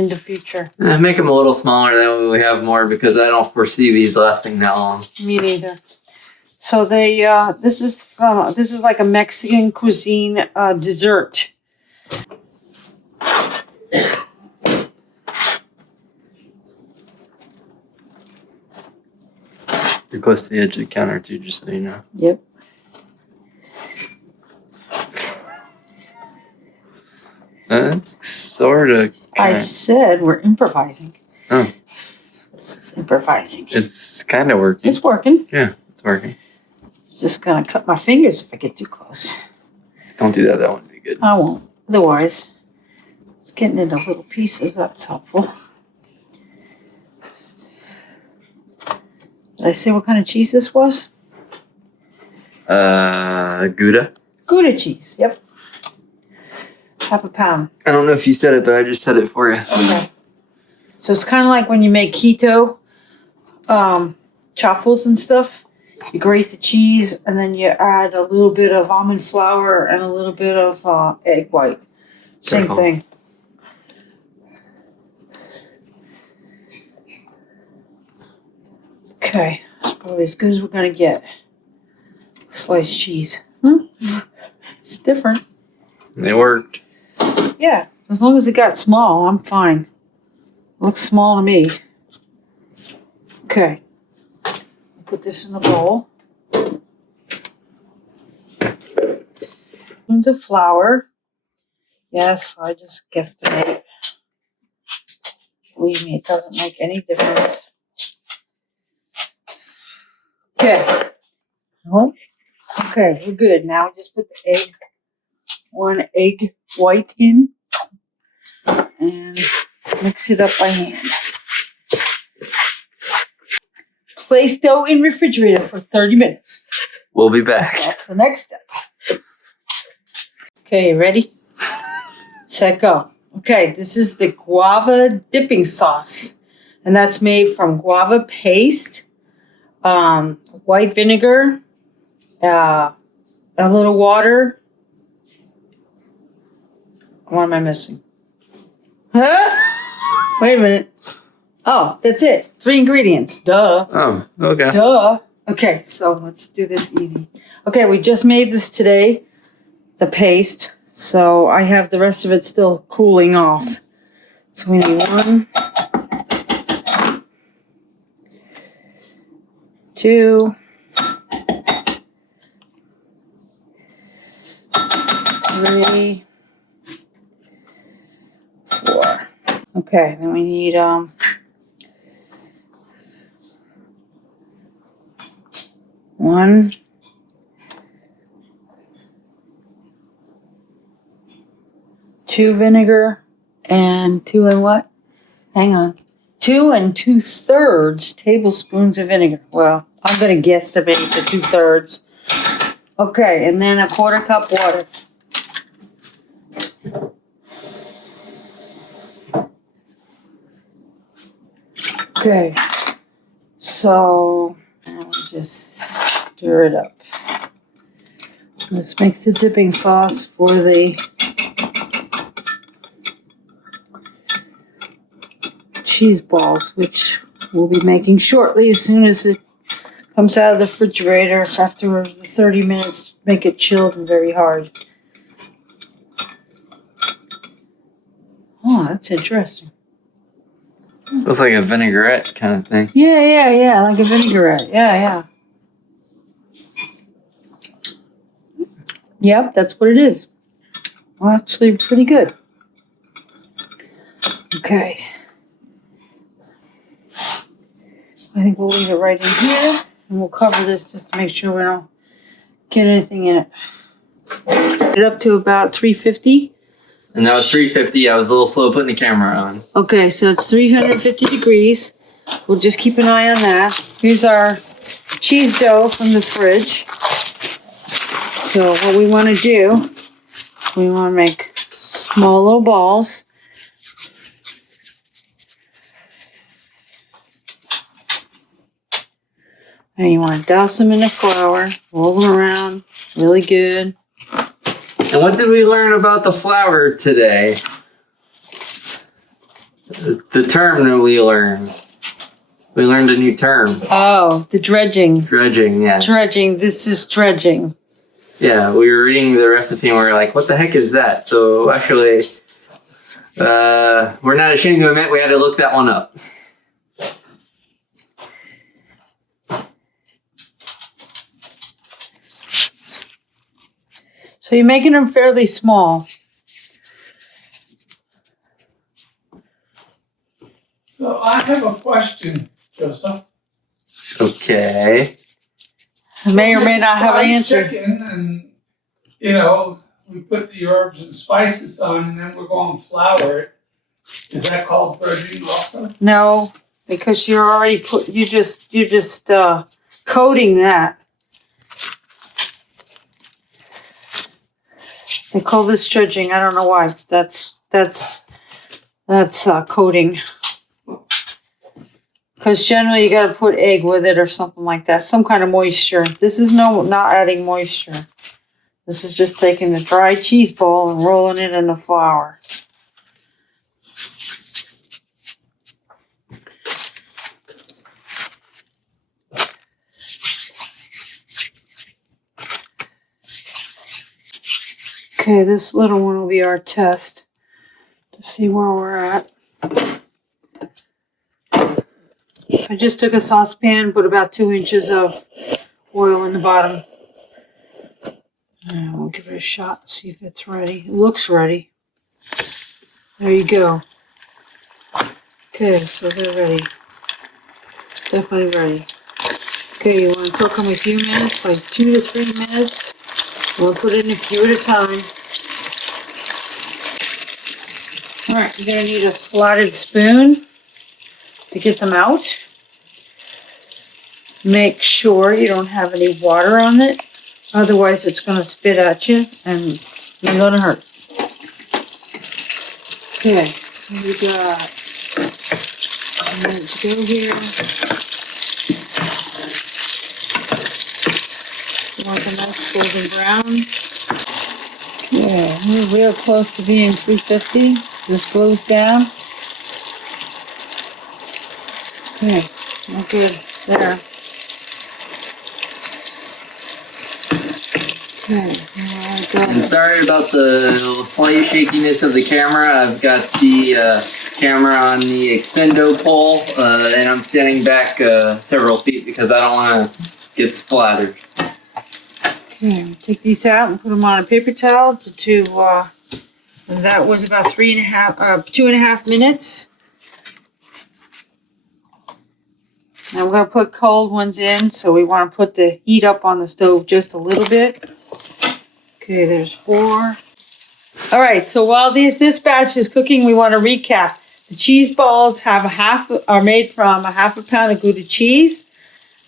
in the future. Make them a little smaller, then we have more because I don't foresee these lasting that long. Me neither. So they this is like a Mexican cuisine dessert. You're close to the edge of the counter too, just so you know. Yep. That's sort of. I said we're improvising. Oh. This is improvising. It's kind of working. It's working. Yeah, it's working. Just gonna cut my fingers if I get too close. Don't do that. That wouldn't be good. I won't. Otherwise, it's getting into little pieces. That's helpful. Did I say what kind of cheese this was? Gouda. Gouda cheese. Yep. Half a pound. I don't know if you said it, but I just said it for you. Okay. So it's kind of like when you make keto chaffles and stuff. You grate the cheese and then you add a little bit of almond flour and a little bit of egg white. Same thing. Okay, that's probably as good as we're gonna get. Sliced cheese. It's different. It worked. Yeah, as long as it got small, I'm fine. Looks small to me. Okay. Put this in a bowl. Into flour. Yes, I just guesstimate. Believe me, it doesn't make any difference. Okay. Oh, okay, we're good. Now we just put the egg, one egg white in, and mix it up by hand. Place dough in refrigerator for 30 minutes. We'll be back. That's the next step. Okay, you ready? Set, go. Okay, this is the guava dipping sauce. And that's made from guava paste, white vinegar, a little water. What am I missing? Huh? Wait a minute. Oh, that's it. 3 ingredients. Duh. Oh, okay. Duh. Okay, so let's do this easy. Okay, we just made this today, the paste. So I have the rest of it still cooling off. So we need 1, 2, 3, 4. Okay, then we need 1, 2 vinegar, and 2 and what? Hang on. 2 2/3 tablespoons of vinegar. Well, I'm going to guesstimate the 2/3. Okay, and then a 1/4 cup water. Okay, so now we just stir it up. Let's make the dipping sauce for the cheese balls, which we'll be making shortly as soon as it comes out of the refrigerator after the 30 minutes. Make it chilled and very hard. Oh, that's interesting. Looks like a vinaigrette kind of thing. Yeah, like a vinaigrette. Yeah. Yep, that's what it is. Well, actually, pretty good. Okay. I think we'll leave it right in here, and we'll cover this just to make sure we don't get anything in it. Get it up to about 350. And that was 350. I was a little slow putting the camera on. Okay, so it's 350 degrees. We'll just keep an eye on that. Here's our cheese dough from the fridge. So what we want to do, we want to make small little balls. And you want to douse them in the flour, roll them around really good. And what did we learn about the flour today? The term that we learned. We learned a new term. Oh, the dredging. Dredging, yeah. Dredging. This is dredging. Yeah, we were reading the recipe and we were like, what the heck is that? So actually, we're not ashamed to admit we had to look that one up. So you're making them fairly small. So I have a question, Joseph. Okay. I may or may not have an Fried answer. Chicken and, you know, we put the herbs and spices on and then we're going to flour it. Is that called dredging also? No, because you're already you're just coating that. They call this dredging. I don't know why. That's coating. Because generally you got to put egg with it or something like that. Some kind of moisture. This is not adding moisture. This is just taking the dry cheese ball and rolling it in the flour. Okay, this little one will be our test to see where we're at. I just took a saucepan, put about 2 inches of oil in the bottom. And we'll give it a shot, see if it's ready. It looks ready. There you go. Okay, so they're ready. Definitely ready. Okay, you want to cook them a few minutes, like 2 to 3 minutes. We'll put in a few at a time. Alright, you're going to need a slotted spoon to get them out. Make sure you don't have any water on it. Otherwise, it's going to spit at you and you're going to hurt. Okay, we got a minute to go here. You want the nice golden brown. Yeah, we're real close to being 350. This slows down. Okay, not good. There. Okay, And sorry about the slight shakiness of the camera. I've got the camera on the extendo pole, and I'm standing back several feet because I don't want to get splattered. Okay, take these out and put them on a paper towel that was about 2.5 minutes. Now we're going to put cold ones in, so we want to put the heat up on the stove just a little bit. Okay, there's 4. All right, so while this batch is cooking, we want to recap. The cheese balls are made from a half a pound of Gouda cheese.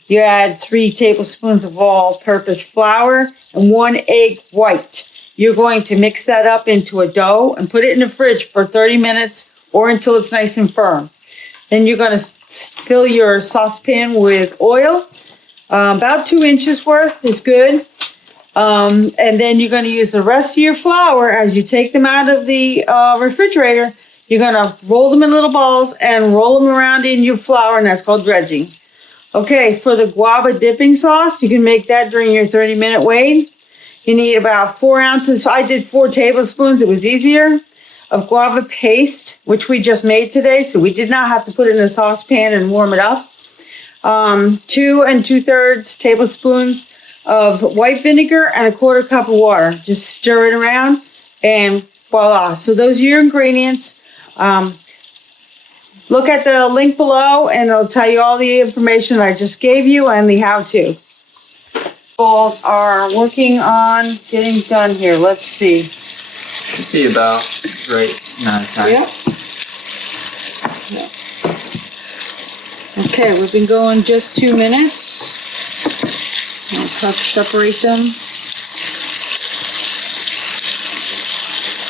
You add 3 tablespoons of all-purpose flour and 1 egg white. You're going to mix that up into a dough and put it in the fridge for 30 minutes or until it's nice and firm. Then you're going to fill your saucepan with oil. About 2 inches worth is good. And then you're going to use the rest of your flour as you take them out of the refrigerator. You're going to roll them in little balls and roll them around in your flour, and that's called dredging. Okay, for the guava dipping sauce, you can make that during your 30-minute wait. You need about 4 ounces. I did 4 tablespoons. It was easier. Of guava paste, which we just made today, so we did not have to put it in a saucepan and warm it up. 2 2/3 tablespoons of white vinegar and a 1/4 cup of water. Just stir it around and voila. So those are your ingredients. Look at the link below and it'll tell you all the information I just gave you and the how-to. Balls are working on getting done here. Let's see. Should be about right amount of time. Yeah. Okay, we've been going just 2 minutes. I'll separate them.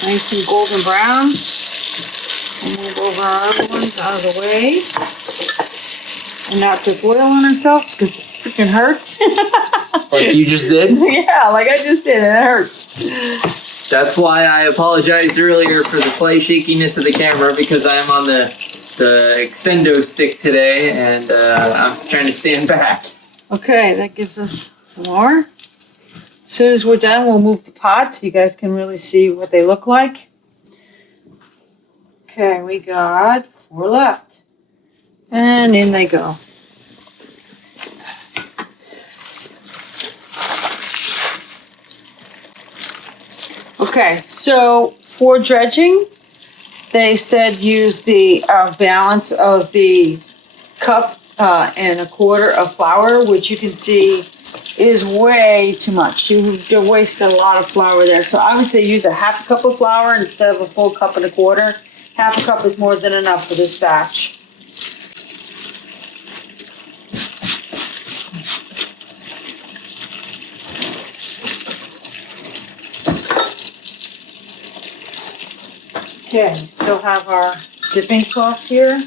Nice and golden brown. We'll move over our other ones out of the way. And not put oil on ourselves because it freaking hurts. Like you just did? Yeah, like I just did. It hurts. That's why I apologized earlier for the slight shakiness of the camera, because I am on the the extendo stick today, and I'm trying to stand back. Okay, that gives us some more. As soon as we're done, we'll move the pots so you guys can really see what they look like. Okay, we got 4 left. And in they go. Okay, so for dredging, they said use the balance of the cup and a quarter of flour, which you can see is way too much. You're wasting a lot of flour there. So I would say use a half a cup of flour instead of a full cup and a quarter. Half a cup is more than enough for this batch. Okay, still have our dipping sauce here.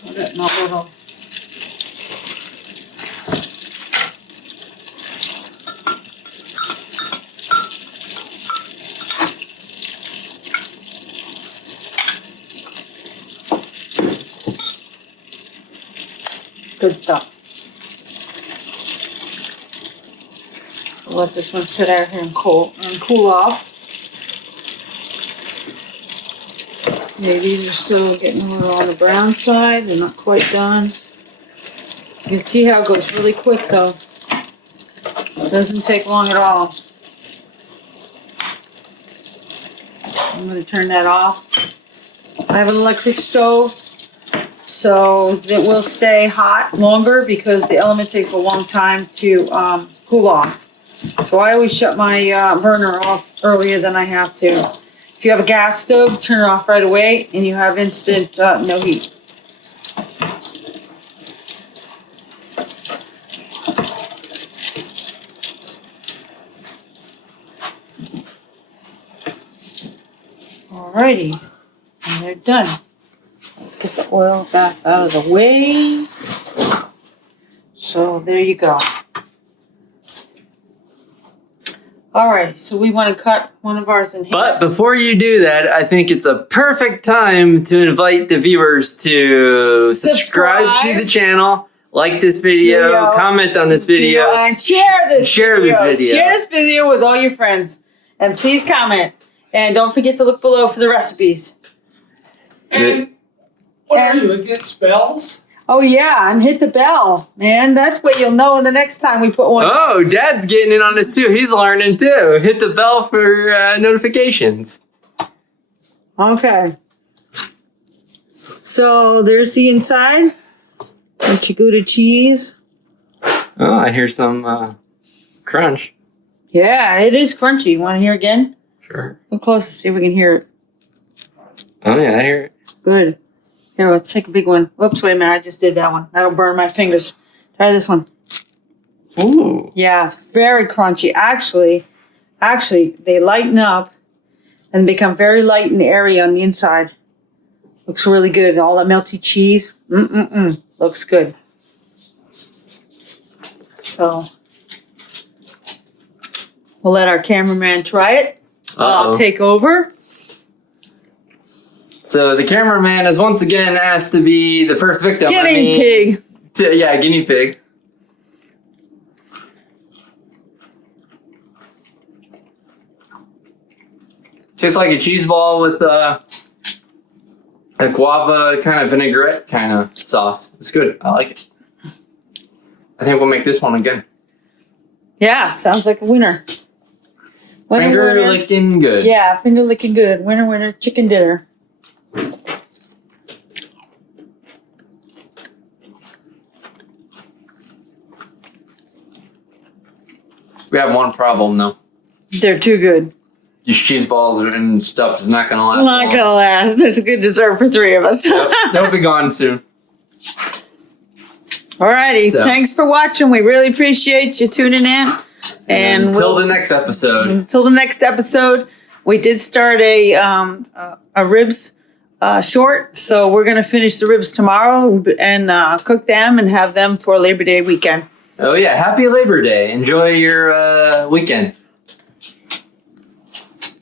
Put it in a little. Good stuff. Let this one sit out here and cool off. Maybe they're still getting a little on the brown side. They're not quite done. You can see how it goes really quick though. It doesn't take long at all. I'm going to turn that off. I have an electric stove, so it will stay hot longer because the element takes a long time to cool off. So I always shut my burner off earlier than I have to. If you have a gas stove, turn it off right away and you have instant no heat. Alrighty, and they're done. Let's get the oil back out of the way. So there you go. Alright, so we want to cut one of ours in half. But before you do that, I think it's a perfect time to invite the viewers to subscribe to the channel, like this video, comment on this video, and share this video. Share this video with all your friends. And please comment. And don't forget to look below for the recipes. And what are you, against spells? Oh yeah, and hit the bell, man. That's what you'll know the next time we put one. Oh, Dad's getting in on this too. He's learning too. Hit the bell for notifications. Okay. So there's the inside. And your gouda cheese. Oh, I hear some crunch. Yeah, it is crunchy. You want to hear again? Sure. Look close to see if we can hear it. Oh yeah, I hear it. Good. Here, let's take a big one. Whoops, wait a minute. I just did that one. That'll burn my fingers. Try this one. Ooh. Yeah, it's very crunchy. Actually, they lighten up and become very light and airy on the inside. Looks really good. All that melty cheese. Looks good. So, we'll let our cameraman try it. I'll take over. So the cameraman is once again asked to be the first victim. Guinea pig. Guinea pig. Tastes like a cheese ball with a guava kind of vinaigrette kind of sauce. It's good. I like it. I think we'll make this one again. Yeah, sounds like a winner. Finger licking good. Yeah, finger licking good. Winner, winner, chicken dinner. We have one problem though. They're too good. These cheese balls and stuff is not going to last Not long. gonna last. It's a good dessert for 3 of us. They'll be gone soon. Alrighty, thanks for watching. We really appreciate you tuning in. And until the next episode. Until the next episode, we did start a ribs short, so we're gonna finish the ribs tomorrow and cook them and have them for Labor Day weekend. Oh yeah, happy Labor Day. Enjoy your weekend.